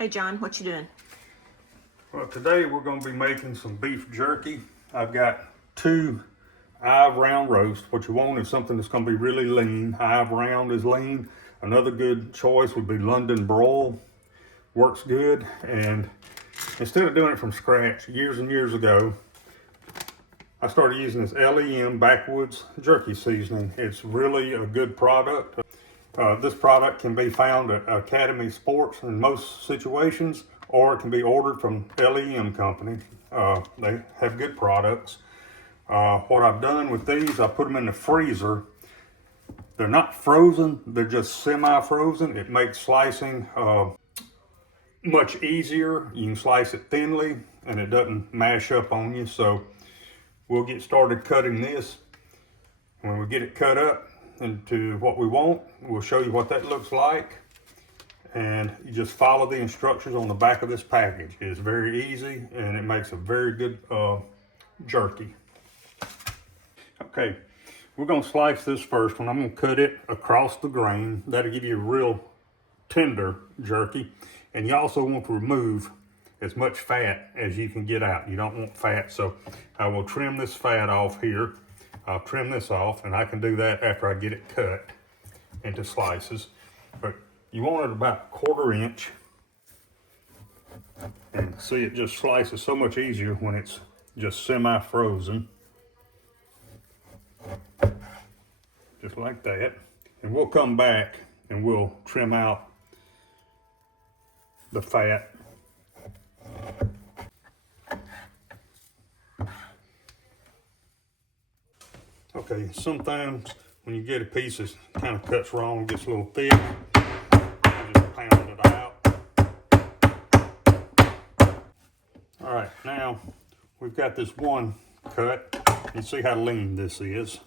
Hey John, what you doing? Well, today we're going to be making some beef jerky. I've got 2 Ive round roast. What you want is something that's going to be really lean. Ive round is lean. Another good choice would be London broil. Works good. And instead of doing it from scratch, years and years ago, I started using this LEM Backwoods jerky seasoning. It's really a good product. This product can be found at Academy Sports in most situations, or it can be ordered from LEM Company. They have good products. What I've done with these, I put them in the freezer. They're not frozen, they're just semi-frozen. It makes slicing much easier. You can slice it thinly and it doesn't mash up on you. So we'll get started cutting this. When we get it cut up into what we want, we'll show you what that looks like. And you just follow the instructions on the back of this package. It's very easy and it makes a very good jerky. Okay, we're gonna slice this first one. I'm gonna cut it across the grain. That'll give you a real tender jerky. And you also want to remove as much fat as you can get out. You don't want fat, so I will trim this fat off here. I'll trim this off, and I can do that after I get it cut into slices. But you want it about 1/4 inch. And see, it just slices so much easier when it's just semi-frozen. Just like that. And we'll come back and we'll trim out the fat. Okay, sometimes when you get a piece that kind of cuts wrong, gets a little thick, just pound it out. All right, now we've got this one cut. You see how lean this is.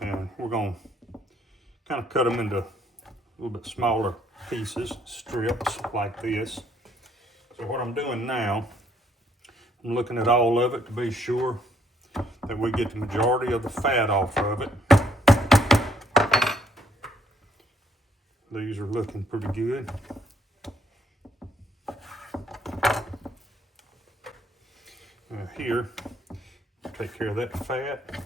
And we're gonna kind of cut them into a little bit smaller pieces, strips like this. So what I'm doing now, I'm looking at all of it to be sure that we get the majority of the fat off of it. These are looking pretty good. Here, take care of that fat.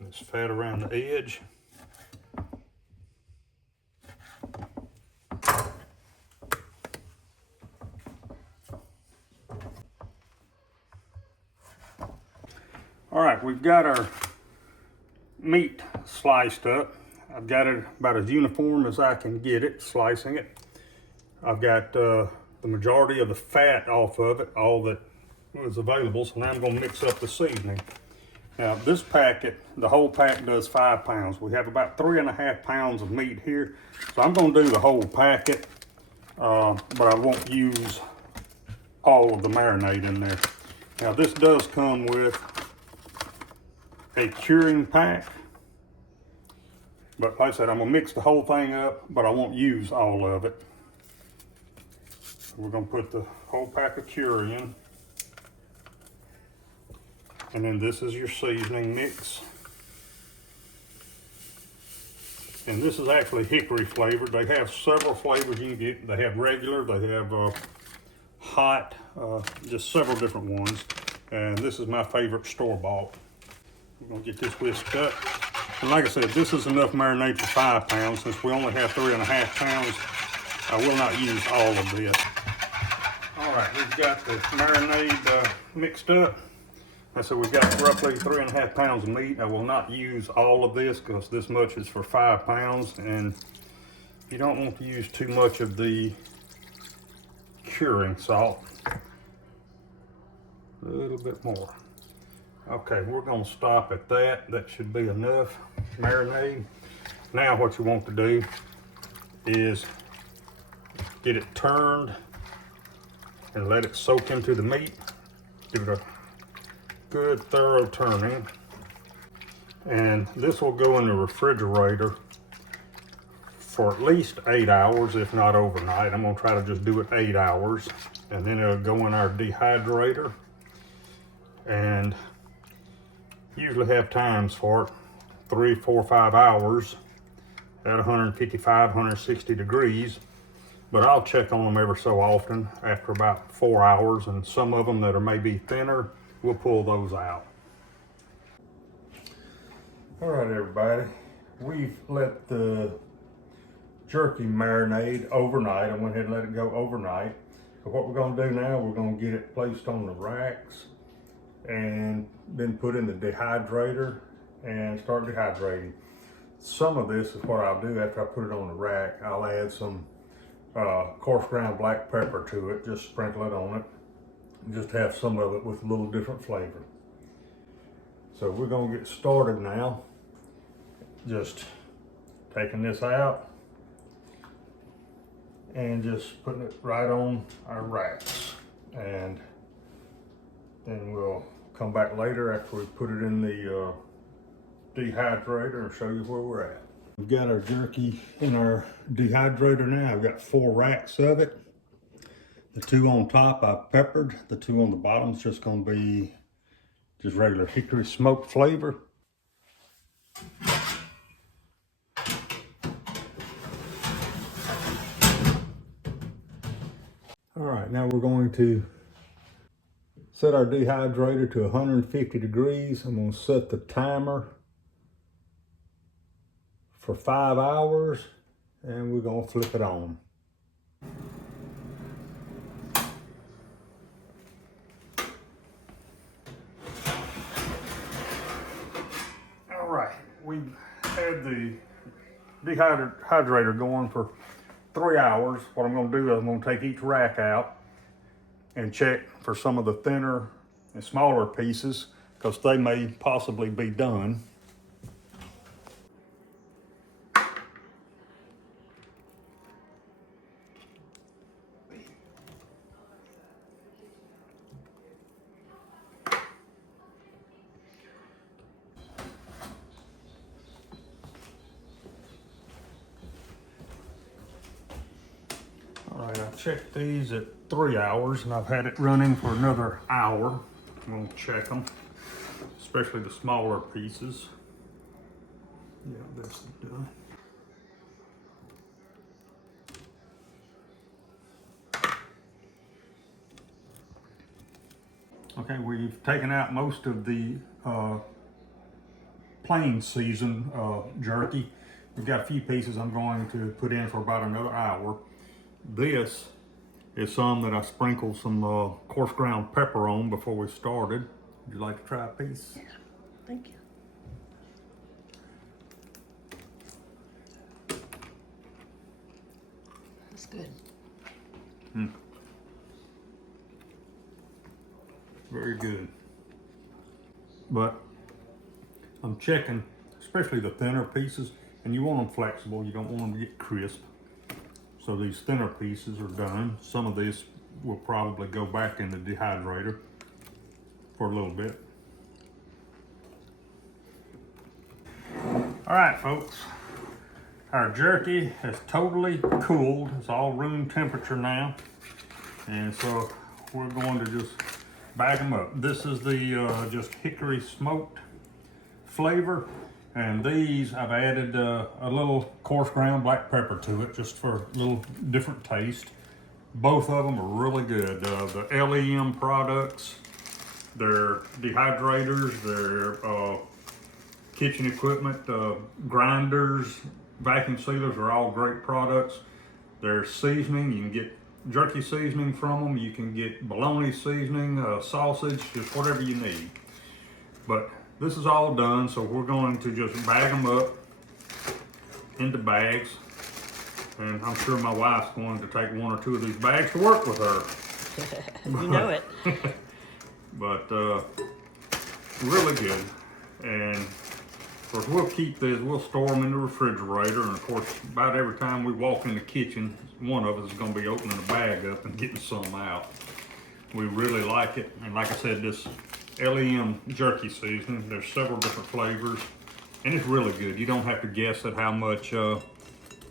This fat around the edge. All right, we've got our meat sliced up. I've got it about as uniform as I can get it, slicing it. I've got the majority of the fat off of it, all that was available. So now I'm gonna mix up the seasoning. Now this packet, the whole pack does 5 pounds. We have about 3.5 pounds of meat here. So I'm gonna do the whole packet, but I won't use all of the marinade in there. Now this does come with a curing pack, but like I said, I'm gonna mix the whole thing up, but I won't use all of it. So we're gonna put the whole pack of cure in. And then this is your seasoning mix. And this is actually hickory flavored. They have several flavors you can get. They have regular, they have hot, just several different ones. And this is my favorite store-bought. We're gonna get this whisked up. And like I said, this is enough marinade for 5 pounds. Since we only have 3.5 pounds, I will not use all of this. All right, we've got the marinade mixed up. So we've got roughly 3.5 pounds of meat. I will not use all of this because this much is for 5 pounds. And you don't want to use too much of the curing salt. A little bit more. Okay, we're gonna stop at that. That should be enough marinade. Now what you want to do is get it turned and let it soak into the meat. Give it a good thorough turning. And this will go in the refrigerator for at least 8 hours, if not overnight. I'm gonna try to just do it 8 hours. And then it'll go in our dehydrator. And usually have times for it, 3, 4, 5 hours at 155, 160 degrees. but I'll check on them every so often after about 4 hours, and some of them that are maybe thinner, we'll pull those out. All right, everybody, we've let the jerky marinade overnight. I went ahead and let it go overnight. So what we're gonna do now, we're gonna get it placed on the racks and then put in the dehydrator and start dehydrating. Some of this is what I'll do after I put it on the rack. I'll add some coarse ground black pepper to it, just sprinkle it on it, and just have some of it with a little different flavor. So we're gonna get started now. Just taking this out and just putting it right on our racks. And then we'll come back later after we put it in the dehydrator and show you where we're at. We've got our jerky in our dehydrator now. I've got 4 racks of it. The 2 on top I've peppered. The 2 on the bottom is just gonna be just regular hickory smoke flavor. All right, now we're going to set our dehydrator to 150 degrees. I'm gonna set the timer for 5 hours, and we're gonna flip it on. All right, we've had the dehydrator going for 3 hours. What I'm gonna do is I'm gonna take each rack out and check for some of the thinner and smaller pieces, because they may possibly be done. All right, I checked these at 3 hours, and I've had it running for another hour. I'm gonna check them, especially the smaller pieces. Yeah, this is done. Okay, we've taken out most of the plain seasoned jerky. We've got a few pieces I'm going to put in for about another hour. This is some that I sprinkled some coarse ground pepper on before we started. Would you like to try a piece? Yeah, thank you. That's good. Very good. But I'm checking, especially the thinner pieces, and you want them flexible. You don't want them to get crisp. So these thinner pieces are done. Some of this will probably go back in the dehydrator for a little bit. All right, folks. Our jerky has totally cooled. It's all room temperature now. And so we're going to just bag them up. This is the just hickory smoked flavor. And these, I've added a little coarse ground black pepper to it, just for a little different taste. Both of them are really good. The LEM products, their dehydrators, their kitchen equipment, grinders, vacuum sealers are all great products. Their seasoning, you can get jerky seasoning from them. You can get bologna seasoning, sausage, just whatever you need. But this is all done, so we're going to just bag them up into bags. And I'm sure my wife's going to take 1 or 2 of these bags to work with her. You know it. But really good. And of course, we'll keep these, we'll store them in the refrigerator. And of course, about every time we walk in the kitchen, one of us is going to be opening a bag up and getting some out. We really like it. And like I said, this LEM jerky seasoning, there's several different flavors, and it's really good. You don't have to guess at how much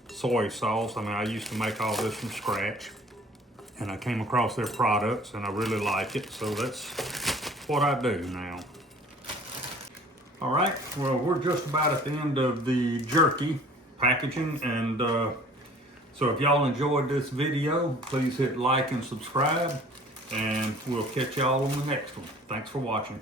soy sauce. I mean, I used to make all this from scratch, and I came across their products and I really like it, so that's what I do now. All right, well, we're just about at the end of the jerky packaging, and So if y'all enjoyed this video, please hit like and subscribe, and we'll catch y'all on the next one. Thanks for watching.